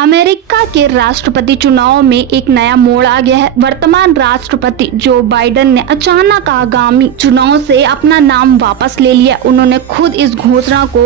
America के राष्ट्रपति चुनाव में एक नया मोड़ आ गया है। वर्तमान राष्ट्रपति जो बाइडेन ने अचानक आगामी चुनाव से अपना नाम वापस ले लिया। उन्होंने खुद इस घोषणा को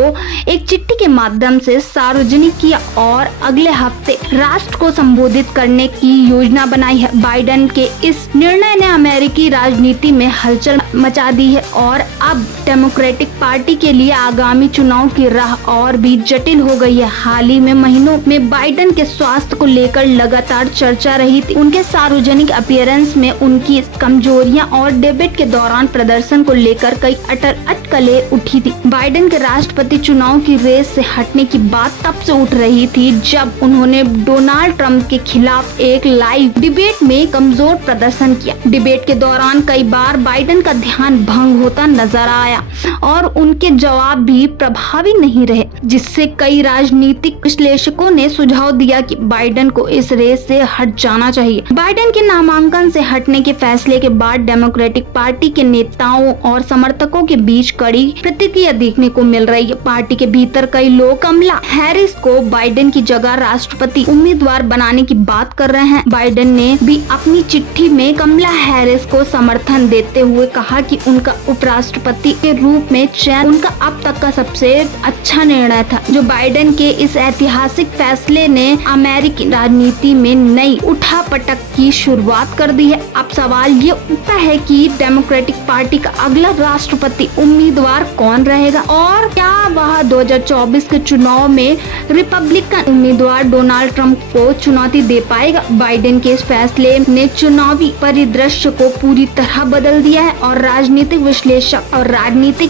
एक चिट्ठी के माध्यम से सार्वजनिक किया और अगले हफ्ते राष्ट्र को संबोधित करने की योजना बनाई है। बाइडेन के इस निर्णय ने अमेरिकी राजनीति में हलचल मचा दी है और अब डेमोक्रेटिक पार्टी के लिए आगामी चुनाव की राह और भी जटिल हो गई है। हाल ही में महीनों में बाइडेन के स्वास्थ्य को लेकर लगातार चर्चा रही थी। उनके सार्वजनिक अपीयरेंस में उनकी कमजोरियां और डिबेट के दौरान प्रदर्शन को लेकर कई अटकलें उठी थी। बाइडेन के राष्ट्रपति चुनाव की रेस से हटने की बात तब से उठ रही थी जब उन्होंने डोनाल्ड ट्रंप के खिलाफ एक लाइव डिबेट में कमजोर प्रदर्शन किया। डिबेट के दौरान कई बार बाइडेन का ध्यान भंग होता नजर आया और उनके जवाब भी प्रभावी नहीं रहे, जिससे कई राजनीतिक विश्लेषकों ने सुझाव दिया कि बाइडेन को इस रेस से हट जाना चाहिए। बाइडेन के नामांकन से हटने के फैसले के बाद डेमोक्रेटिक पार्टी के नेताओं और समर्थकों के बीच कड़ी प्रतिक्रिया देखने को मिल रही है। पार्टी के भीतर कई लोग कमला हैरिस को बाइडेन की जगह राष्ट्रपति उम्मीदवार बनाने की बात कर रहे हैं। बाइडेन ने भी अपनी चिट्ठी में कमला हैरिस को समर्थन देते हुए कहा कि उनका उपराष्ट्रपति के रूप में चयन उनका अब तक का सबसे अच्छा निर्णय था। जो बाइडेन के इस ऐतिहासिक फैसले ने अमेरिकी राजनीति में नई उठापटक की शुरुआत कर दी है। अब सवाल ये उठता है कि डेमोक्रेटिक पार्टी का अगला राष्ट्रपति उम्मीदवार कौन रहेगा और क्या वह 2024 के चुनाव में रिपब्लिकन उम्मीदवार डोनाल्ड ट्रंप को चुनौती दे पाएगा। बाइडेन के इस फैसले ने चुनावी परिदृश्य को पूरी तरह बदल दिया है और राजनीतिक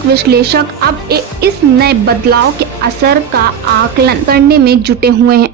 विश्लेषक अब इस नए बदलाव के असर का आकलन करने में जुटे हुए हैं।